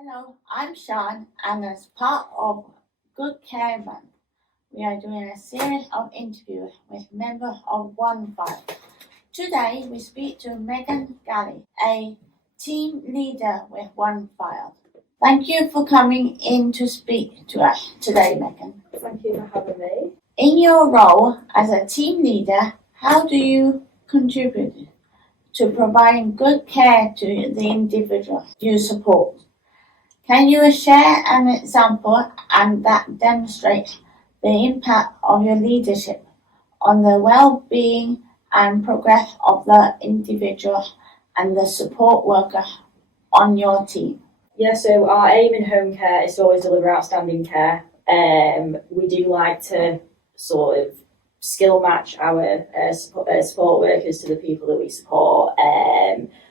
Hello, I'm Sean, and as part of Good Care Month, we are doing a series of interviews with members of One Five. Today, we speak to Megan Galley, a team leader with One File. Thank you for coming in to speak to us today, Megan. Thank you for having me. In your role as a team leader, how do you contribute to providing good care to the individual you support? Can you share an example and that demonstrates the impact of your leadership on the well-being and progress of the individual and the support worker on your team? Yeah, so our aim in home care is to always deliver outstanding care. We do like to sort of skill match our support workers to the people that we support,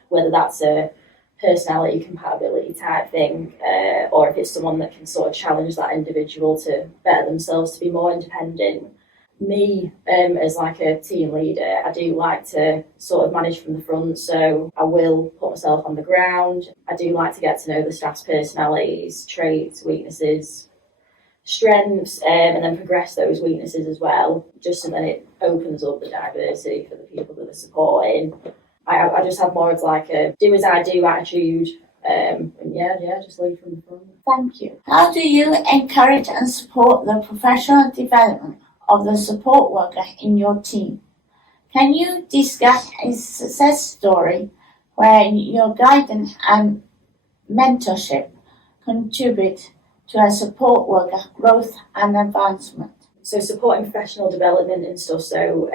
whether that's a personality compatibility type thing, or if it's someone that can sort of challenge that individual to better themselves, to be more independent. Me, as like a team leader, I do like to sort of manage from the front, so I will put myself on the ground. I do like to get to know the staff's personalities, traits, weaknesses, strengths, and then progress those weaknesses as well, just so that it opens up the diversity for the people that are supporting. I just have more of like a do as I do attitude, and just lead from the front. Thank you. How do you encourage and support the professional development of the support worker in your team? Can you discuss a success story where your guidance and mentorship contribute to a support worker growth and advancement? So supporting professional development and stuff, so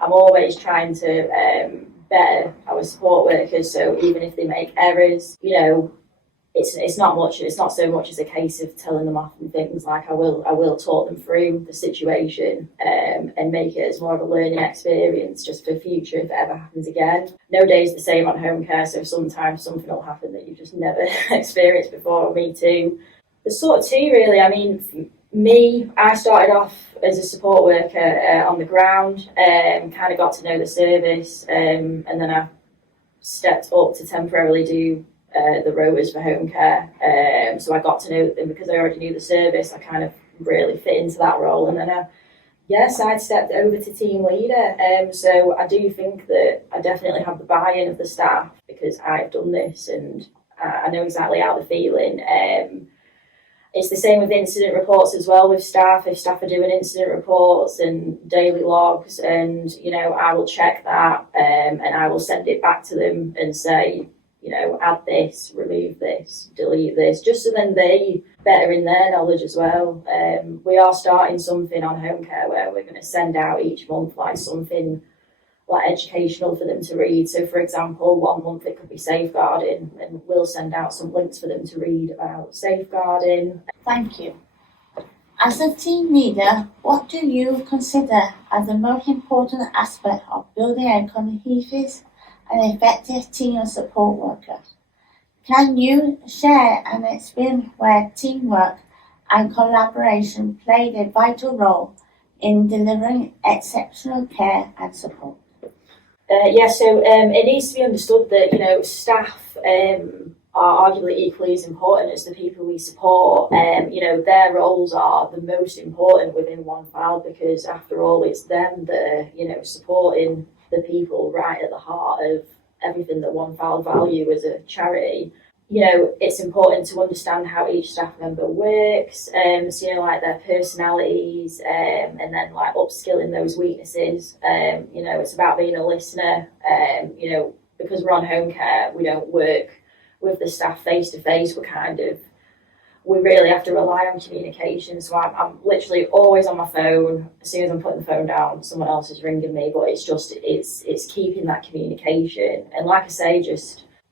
I'm always trying to better our support workers, so even if they make errors, it's not so much as a case of telling them off and things. Like I will talk them through the situation, and make it as more of a learning experience just for future if it ever happens again. No day's the same on home care, so sometimes something will happen that you've just never experienced before. Me too. There's sort of two really. I mean, I started off as a support worker on the ground, kind of got to know the service, and then I stepped up to temporarily do the rotors for home care. So I got to know them because I already knew the service. I kind of really fit into that role, and then I sidestepped over to team leader. So I do think that I definitely have the buy-in of the staff because I've done this and I know exactly how they're feeling. It's the same with incident reports as well with staff. If staff are doing incident reports and daily logs, and I will check that, and I will send it back to them and say, add this, remove this, delete this, just so then they better in their knowledge as well. We are starting something on home care where we're going to send out each month like something like educational for them to read. So for example, 1 month it could be safeguarding, and we'll send out some links for them to read about safeguarding. Thank you. As a team leader, what do you consider as the most important aspect of building a cohesive and effective team of support workers? Can you share an experience where teamwork and collaboration played a vital role in delivering exceptional care and support? So it needs to be understood that staff are arguably equally as important as the people we support. Their roles are the most important within One File because after all, it's them that are supporting the people right at the heart of everything that One File value as a charity. It's important to understand how each staff member works, like their personalities, and then like upskilling those weaknesses. It's about being a listener. Because we're on home care, we don't work with the staff face to face. We really have to rely on communication. So I'm literally always on my phone. As soon as I'm putting the phone down, someone else is ringing me. But it's keeping that communication. And like I say,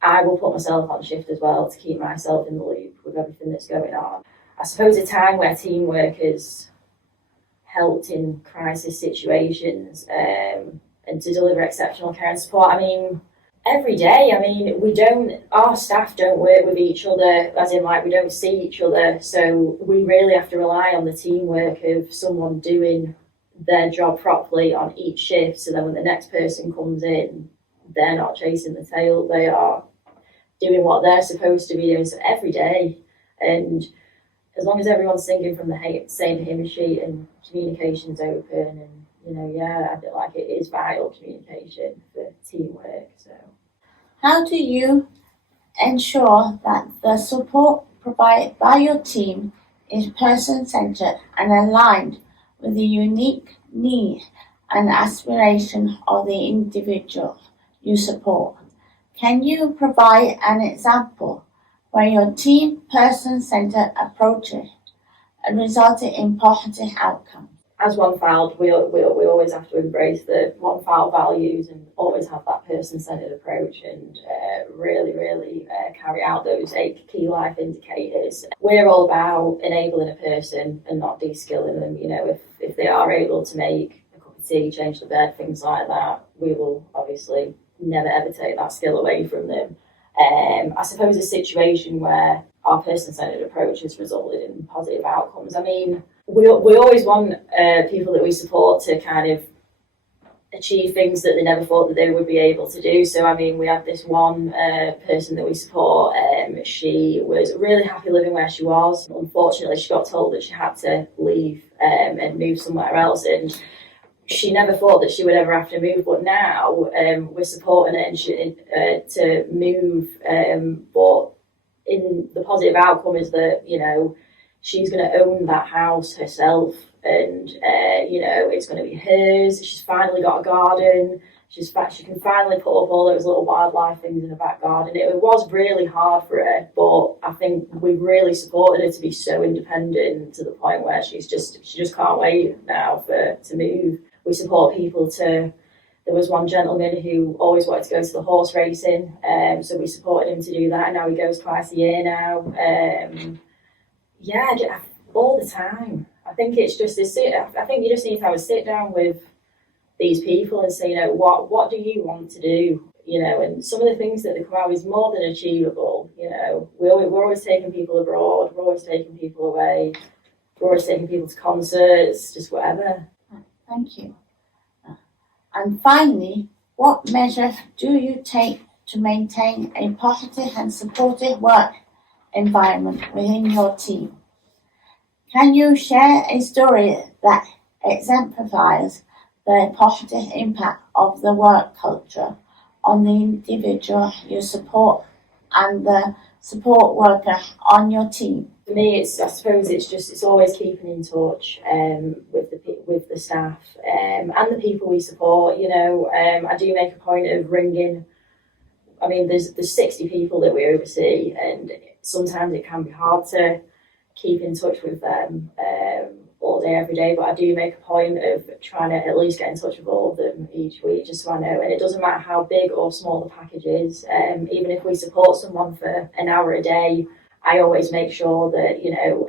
I will put myself on shift as well to keep myself in the loop with everything that's going on. I suppose a time where teamwork has helped in crisis situations, and to deliver exceptional care and support. I mean, every day. I mean, our staff don't work with each other, as in like we don't see each other. So we really have to rely on the teamwork of someone doing their job properly on each shift. So then when the next person comes in, they're not chasing the tail. They are doing what they're supposed to be doing so every day. And as long as everyone's singing from the same hymn sheet and communication's open, and I feel like it is vital communication for teamwork. So, How do you ensure that the support provided by your team is person-centered and aligned with the unique need and aspiration of the individual you support? Can you provide an example where your team person-centered approach resulted in positive outcomes? As One Fylde, we always have to embrace the One Fylde values and always have that person-centered approach, and really carry out those 8 key life indicators. We're all about enabling a person and not de-skilling them. If they are able to make a cup of tea, change the bed, things like that, we will obviously never ever take that skill away from them. I suppose a situation where our person-centered approach has resulted in positive outcomes. I mean, we always want people that we support to kind of achieve things that they never thought that they would be able to do. So, I mean, we had this one person that we support. She was really happy living where she was. Unfortunately, she got told that she had to leave and move somewhere else, and she never thought that she would ever have to move. But now we're supporting her to move. But in the positive outcome is that she's going to own that house herself, and it's going to be hers. She's finally got a garden. She can finally put up all those little wildlife things in her back garden. It was really hard for her, but I think we really supported her to be so independent to the point where she just can't wait now to move. We support people to. There was one gentleman who always wanted to go to the horse racing, so we supported him to do that. And now he goes twice a year now. All the time. I think it's just I think you just need to have a sit down with these people and say, what do you want to do? And some of the things that they come out with is more than achievable. We're always taking people abroad. We're always taking people away. We're always taking people to concerts, just whatever. Thank you. And finally, what measures do you take to maintain a positive and supportive work environment within your team? Can you share a story that exemplifies the positive impact of the work culture on the individual you support and the support worker on your team? For me, I suppose it's always keeping in touch with the staff and the people we support. I do make a point of ringing. I mean, there's 60 people that we oversee, and sometimes it can be hard to keep in touch with them all day, every day. But I do make a point of trying to at least get in touch with all of them each week, just so I know. And it doesn't matter how big or small the package is. Even if we support someone for an hour a day, I always make sure that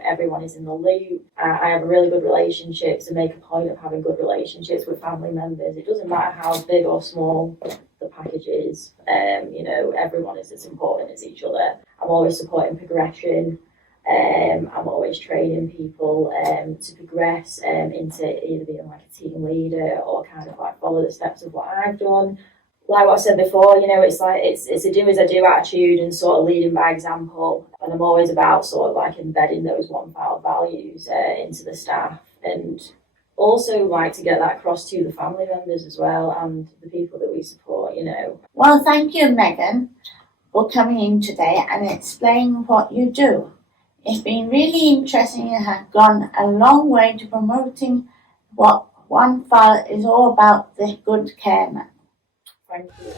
everyone is in the loop. I have really good relationships and make a point of having good relationships with family members. It doesn't matter how big or small the package is. Everyone is as important as each other. I'm always supporting progression. I'm always training people to progress into either being like a team leader or kind of like follow the steps of what I've done. Like what I said before, it's like it's a do as I do attitude and sort of leading by example. And I'm always about sort of like embedding those One Fylde values into the staff, and also like to get that across to the family members as well and the people that we support. Well, thank you, Megan, for coming in today and explaining what you do. It's been really interesting and has gone a long way to promoting what One Fylde is all about, the good care man. Thank you.